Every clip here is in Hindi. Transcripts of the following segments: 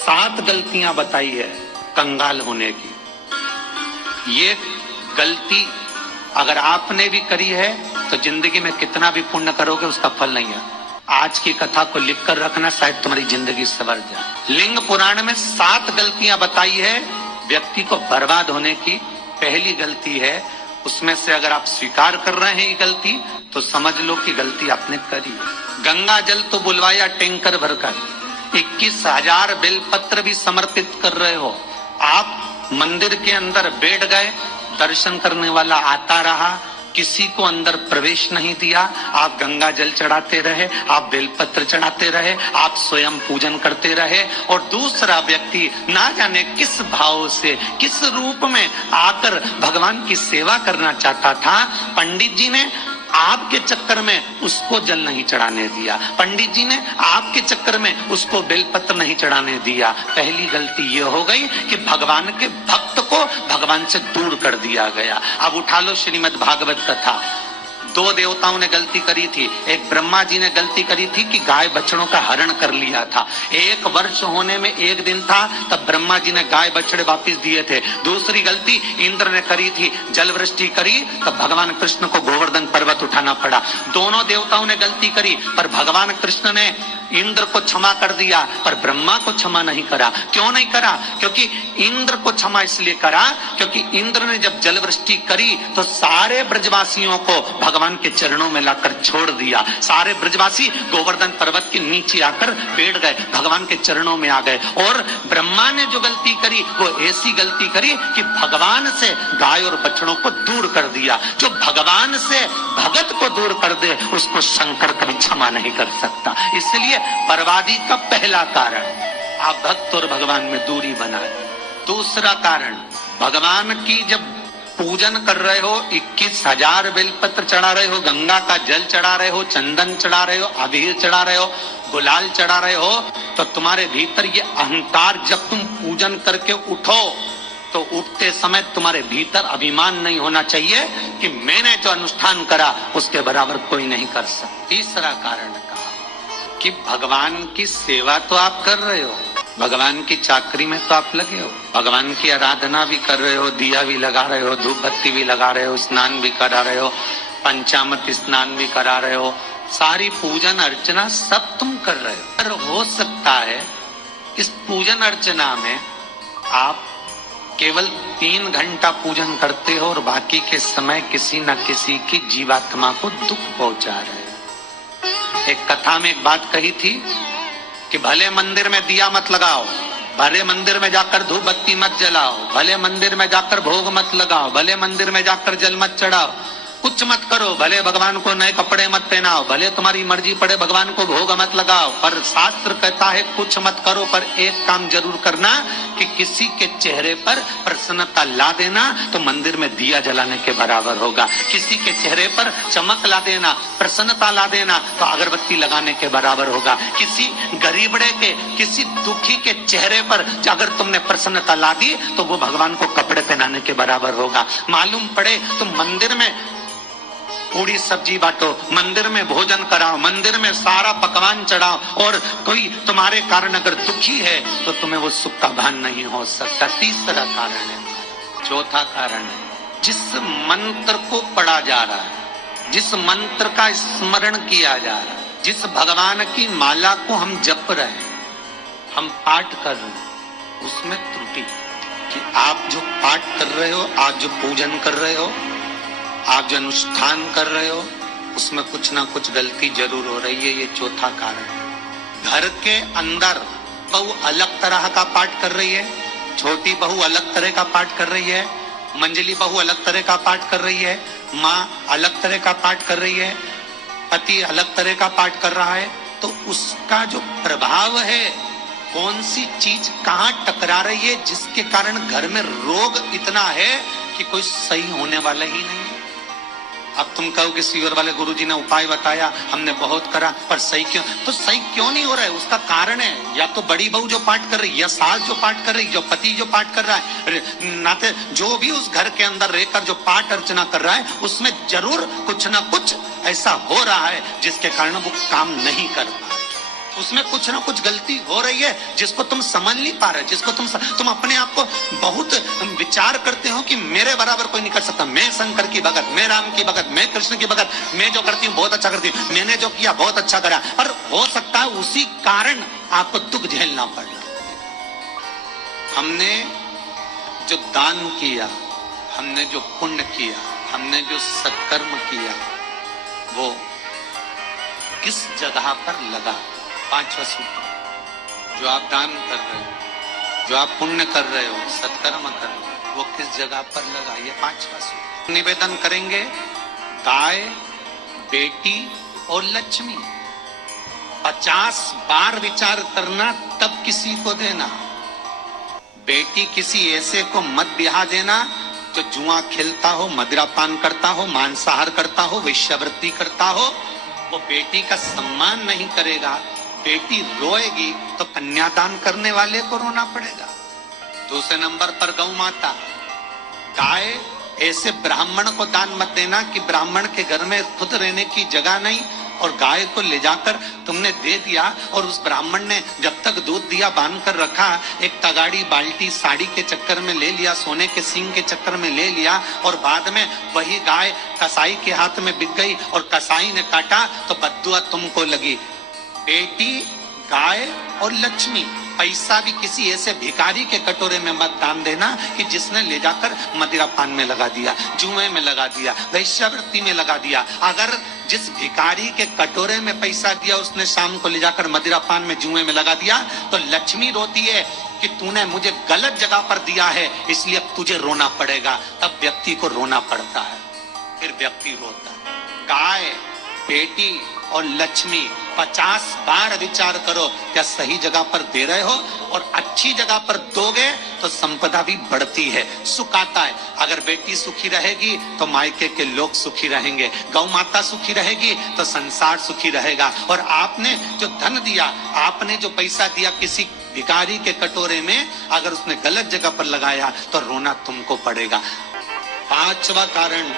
7 गलतियां बताई है कंगाल होने की। ये गलती अगर आपने भी करी है तो जिंदगी में कितना भी पुण्य करोगे उसका फल नहीं है। आज की कथा को लिख कर रखना, शायद तुम्हारी जिंदगी सवर जाए। लिंग पुराण में 7 गलतियां बताई है व्यक्ति को बर्बाद होने की। पहली गलती है, उसमें से अगर आप स्वीकार कर रहे हैं ये गलती तो समझ लो कि गलती आपने करी। गंगा जल तो बुलवाया टैंकर भरकर, 21,000 बेलपत्र भी समर्पित कर रहे हो। आप मंदिर के अंदर बैठ गए, दर्शन करने वाला आता रहा, किसी को अंदर प्रवेश नहीं दिया। आप गंगा जल चढ़ाते रहे, आप बेलपत्र चढ़ाते रहे, आप स्वयं पूजन करते रहे, और दूसरा व्यक्ति ना जाने किस भाव से, किस रूप में आकर भगवान की सेवा करना चाहता था। पंडित जी ने आपके चक्कर में उसको जल नहीं चढ़ाने दिया, पंडित जी ने आपके चक्कर में उसको बेलपत्र नहीं चढ़ाने दिया। पहली गलती ये हो गई कि भगवान के भक्त को भगवान से दूर कर दिया गया। अब उठा लो श्रीमद् भागवत कथा। 2 देवताओं ने गलती करी थी। एक ब्रह्मा जी ने गलती करी थी कि गाय बछड़ों का हरण कर लिया था। 1 वर्ष होने में 1 दिन था तब ब्रह्मा जी ने गाय बछड़े वापस दिए थे। दूसरी गलती इंद्र ने करी थी, जल वृष्टि करी तब भगवान कृष्ण को गोवर्धन पर्वत उठाना पड़ा। दोनों देवताओं ने गलती करी पर भगवान कृष्ण ने इंद्र को क्षमा कर दिया पर ब्रह्मा को क्षमा नहीं करा। क्यों नहीं करा? क्योंकि इंद्र को क्षमा इसलिए करा क्योंकि इंद्र ने जब जल वृष्टि करी तो सारे ब्रजवासियों को भगवान के चरणों में लाकर छोड़ दिया। सारे ब्रजवासी गोवर्धन पर्वत के नीचे आकर बैठ गए, भगवान के चरणों में आ गए। और ब्रह्मा ने जो गलती करी वो ऐसी गलती करी कि भगवान से गाय और बछड़ों को दूर कर दिया। जो भगवान से भगत को दूर कर दे उसको शंकर कभी क्षमा नहीं कर सकता। इसलिए बर्बादी का पहला कारण आप भक्त और भगवान में दूरी बनाए। दूसरा कारण, भगवान की जब पूजन कर रहे हो, 21,000 बेलपत्र चढ़ा रहे हो, गंगा का जल चढ़ा रहे हो, चंदन चढ़ा रहे हो, अबीर चढ़ा रहे हो, गुलाल चढ़ा रहे हो, तो तुम्हारे भीतर ये अहंकार, जब तुम पूजन करके उठो तो उठते समय तुम्हारे भीतर अभिमान नहीं होना चाहिए कि मैंने जो अनुष्ठान करा उसके बराबर कोई नहीं कर सकता। तीसरा कारण कहा कि भगवान की सेवा तो आप कर रहे हो, भगवान की चाकरी में तो आप लगे हो, भगवान की आराधना भी कर रहे हो, दिया भी लगा रहे हो, धूप बत्ती भी लगा रहे हो, स्नान भी करा रहे हो, पंचामृत स्नान भी करा रहे हो, सारी पूजन अर्चना सब तुम कर रहे हो। पर हो सकता है इस पूजन अर्चना में आप केवल 3 घंटा पूजन करते हो और बाकी के समय किसी न किसी की जीवात्मा को दुख पहुंचा रहे हो। एक कथा में एक बात कही थी कि भले मंदिर में दिया मत लगाओ, भले मंदिर में जाकर धूप बत्ती मत जलाओ, भले मंदिर में जाकर भोग मत लगाओ, भले मंदिर में जाकर जल मत चढ़ाओ, कुछ मत करो, भले भगवान को नए कपड़े मत पहनाओ, भले तुम्हारी मर्जी पड़े भगवान को भोग मत लगाओ, पर शास्त्र कहता है कुछ मत करो, पर एक काम जरूर करना कि किसी के चेहरे पर प्रसन्नता ला देना तो मंदिर में दिया जलाने के बराबर होगा। किसी के चेहरे पर चमक ला देना, प्रसन्नता ला देना तो अगरबत्ती लगाने के बराबर होगा। किसी गरीबड़े के, किसी दुखी के चेहरे पर अगर तुमने प्रसन्नता ला दी तो वो भगवान को कपड़े पहनाने के बराबर होगा। मालूम पड़े तुम मंदिर में पूरी सब्जी बांटो, मंदिर में भोजन कराओ, मंदिर में सारा पकवान चढ़ाओ, और कोई तुम्हारे कारण अगर दुखी है तो तुम्हें वो सुख का भान नहीं हो सकता। तीसरा कारण है। चौथा कारण है, जिस मंत्र को पढ़ा जा रहा है, जिस मंत्र का स्मरण किया जा रहा है, जिस भगवान की माला को हम जप रहे हैं, हम पाठ कर रहे हैं, उसमें त्रुटि कि आप जो पाठ कर रहे हो, आप जो पूजन कर रहे हो, आप जो अनुष्ठान कर रहे हो, उसमें कुछ ना कुछ गलती जरूर हो रही है। ये चौथा कारण है। घर के अंदर बहू अलग तरह का पाठ कर रही है, छोटी बहू अलग तरह का पाठ कर रही है, मंजली बहू अलग तरह का पाठ कर रही है, माँ अलग तरह का पाठ कर रही है, पति अलग तरह का पाठ कर रहा है, तो उसका जो प्रभाव है, कौन सी चीज कहाँ टकरा रही है, जिसके कारण घर में रोग इतना है कि कोई सही होने वाला ही नहीं। अब तुम कहो कि सीवर वाले गुरुजी ने उपाय बताया, हमने बहुत करा, पर सही क्यों? तो सही क्यों नहीं हो रहा है? उसका कारण है या तो बड़ी बहू जो पाठ कर रही, या सास जो पाठ कर रही, जो पति जो पाठ कर रहा है, नाते जो भी उस घर के अंदर रहकर जो पाठ अर्चना कर रहा है, उसमें जरूर कुछ ना कुछ ऐसा हो रहा है जिसके कारण वो काम नहीं कर पा रहा। उसमें कुछ ना कुछ गलती हो रही है जिसको तुम समझ नहीं पा रहे, जिसको तुम अपने आप को बहुत विचार करते हो कि मेरे बराबर कोई नहीं कर सकता, मैं शंकर की भगत, मैं राम की भगत, मैं कृष्ण की भगत, मैं जो करती हूँ बहुत अच्छा करती हूँ, मैंने जो किया बहुत अच्छा करा। और हो सकता है उसी कारण आपको दुख झेलना पड़ा। हमने जो दान किया, हमने जो पुण्य किया, हमने जो सत्कर्म किया, वो किस जगह पर लगा? पांचवा सूत्र, जो आप दान कर रहे हो, जो आप पुण्य कर रहे हो, सत्कर्म कर रहे हो, वो किस जगह पर लगा? ये पांचवा सूत्र। निवेदन करेंगे, गाय, बेटी और लक्ष्मी 50 बार विचार करना, तब किसी को देना। बेटी किसी ऐसे को मत ब्याह देना जो जुआ खेलता हो, मदिरापान करता हो, मांसाहार करता हो, वेश्यावृत्ति करता हो। वो बेटी का सम्मान नहीं करेगा। बेटी रोएगी तो कन्यादान करने वाले को रोना पड़ेगा। दूसरे नंबर पर गौ माता। गाय ऐसे ब्राह्मण को दान मत देना कि ब्राह्मण के घर में खुद रहने की जगह नहीं और गाय को ले जाकर तुमने दे दिया और उस ब्राह्मण ने जब तक दूध दिया बांध कर रखा, एक तगाड़ी बाल्टी साड़ी के चक्कर में ले लिया, सोने के सींग के चक्कर में ले लिया और बाद में वही गाय कसाई के हाथ में बिक गई और कसाई ने काटा तो बद्दुआ तुमको लगी। बेटी, गाय और लक्ष्मी, पैसा भी किसी ऐसे भिखारी के कटोरे में मत दान देना कि जिसने ले जाकर मदिरा पान में लगा दिया, जुए में लगा दिया, वेश्यावृत्ति में लगा दिया। अगर जिस भिखारी के कटोरे में पैसा दिया उसने शाम को ले जाकर मदिरा पान में जुए में लगा दिया तो लक्ष्मी रोती है कि तूने मुझे गलत जगह पर दिया है, इसलिए तुझे रोना पड़ेगा। तब व्यक्ति को रोना पड़ता है, फिर व्यक्ति रोता है। गाय, बेटी और लक्ष्मी 50 बार विचार करो, क्या सही जगह पर दे रहे हो? और अच्छी जगह पर दोगे तो संपदा भी बढ़ती है, सुख आता है। अगर बेटी सुखी रहेगी तो मायके के लोग सुखी रहेंगे, गौ माता सुखी रहेगी तो संसार सुखी रहेगा। और आपने जो धन दिया, आपने जो पैसा दिया किसी भिखारी के कटोरे में, अगर उसने गलत जगह पर लगाया तो रोना तुमको पड़ेगा। पांचवा कारण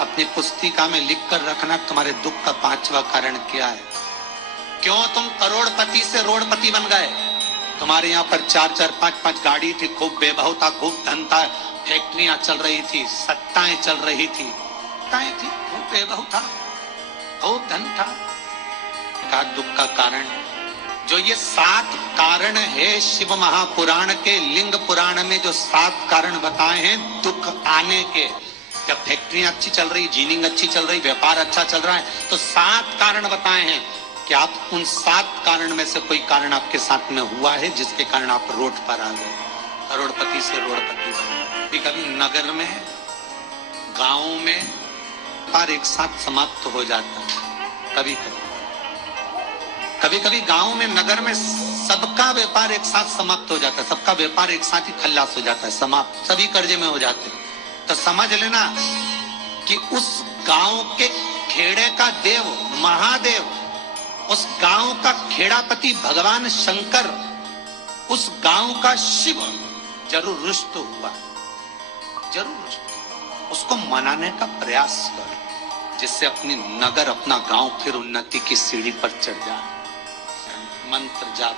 अपनी पुस्तिका में लिख कर रखना, तुम्हारे दुख का पांचवा कारण क्या है। क्यों तुम करोड़पति से रोड़पति बन गए? तुम्हारे यहाँ पर 4-4, 5-5 गाड़ी थी, खूब बेबहू था, खूब धन था, फैक्ट्रियां चल रही थी, सत्ताएं चल रही थी, खूब बेबहू था, खूब धन था। का दुख का कारण, जो ये 7 कारण है शिव महापुराण के लिंग पुराण में, जो 7 कारण बताए हैं दुख आने के। जब फैक्ट्रियां अच्छी चल रही, जीनिंग अच्छी चल रही, व्यापार अच्छा चल रहा है, तो 7 कारण बताए हैं कि आप उन 7 कारण में से कोई कारण आपके साथ में हुआ है जिसके कारण आप रोड पर आ गए, करोड़पति से रोड़पति बने। कभी नगर में, गांव में व्यापार एक साथ समाप्त हो जाता है। कभी कभी गांव में, नगर में सबका व्यापार एक साथ समाप्त हो जाता है, सबका व्यापार एक साथ ही खल्लास हो जाता है, समाप्त, सभी कर्जे में हो जाते हैं। तो समझ लेना कि उस गांव के खेड़े का देव महादेव, उस गांव का खेड़ापति भगवान शंकर, उस गांव का शिव जरूर रुष्ट हुआ, जरूर रुष्ट। उसको मनाने का प्रयास कर जिससे अपनी नगर, अपना गांव फिर उन्नति की सीढ़ी पर चढ़ जाए। मंत्र जाप,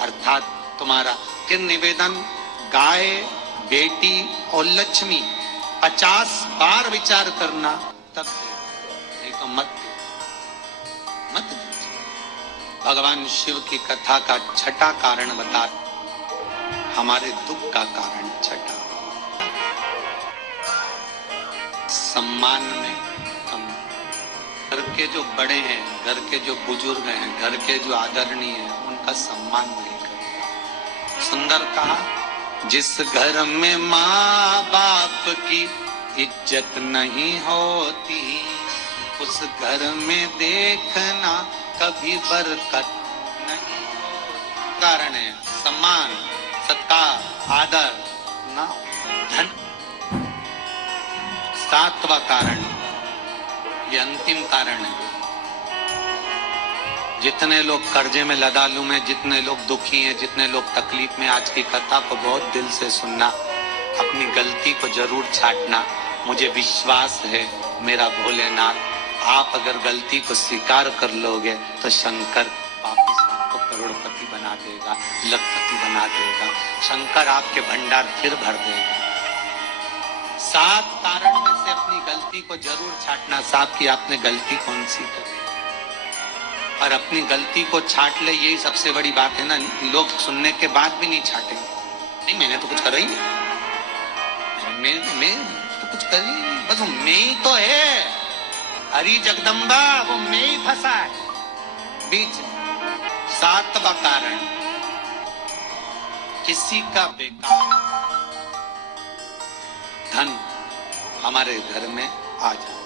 अर्थात तुम्हारा फिर निवेदन, गाय, बेटी और लक्ष्मी 50 बार विचार करना, तब नहीं तो मत दीजिए। भगवान शिव की कथा का छठा कारण बता, हमारे दुख का कारण छठा, सम्मान में कम। घर के जो बड़े हैं, घर के जो बुजुर्ग हैं, घर के जो आदरणीय हैं, उनका सम्मान नहीं करते। सुंदर कहा, जिस घर में माँ बाप की इज्जत नहीं होती, उस घर में देखना कभी बरकत नहीं। कारण है सम्मान, सत्कार, आदर ना, धन। 7वां कारण, ये अंतिम कारण है। जितने लोग कर्जे में लदालू में, जितने लोग दुखी हैं, जितने लोग तकलीफ में, आज की कथा को बहुत दिल से सुनना, अपनी गलती को जरूर छांटना। मुझे विश्वास है मेरा भोलेनाथ, आप अगर गलती को स्वीकार कर लोगे तो शंकर पाप करोड़पति बना देगा, लखपति बना देगा। शंकर आपके भंडार फिर भर देगा। 7 कारण में से अपनी गलती को जरूर छांटना साहब कि आपने गलती कौन सी करी, और अपनी गलती को छांट ले, यही सबसे बड़ी बात है ना। लोग सुनने के बाद भी नहीं छाटेंगे, नहीं मैंने तो कुछ करा ही नहीं, मैं तो कुछ कर ही नहीं, बस मैं ही तो है, हरी जगदम्बा वो मैं ही फंसा है बीच। 7वां कारण, किसी का बेकार धन हमारे घर में आ जाए।